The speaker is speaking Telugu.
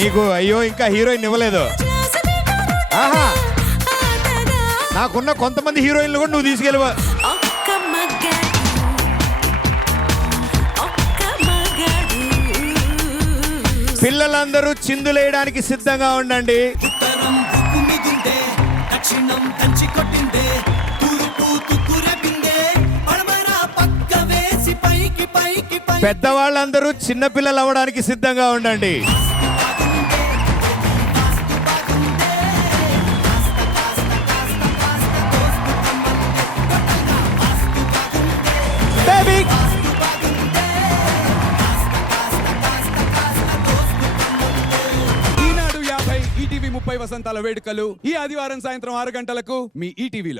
నీకు అయ్యో ఇంకా హీరోయిన్ ఇవ్వలేదు. ఆహా, నాకున్న కొంతమంది హీరోయిన్లు కూడా నువ్వు తీసుకెళ్ళివా. పిల్లలందరూ చిందులేయడానికి సిద్ధంగా ఉండండి. పెద్దవాళ్ళందరూ చిన్నపిల్లలు అవ్వడానికి సిద్ధంగా ఉండండి. ఈనాడు 50 ఈటీవీ 30 వసంతాల వేడుకలు ఈ ఆదివారం సాయంత్రం 6 గంటలకు మీ ఈటీవీలో.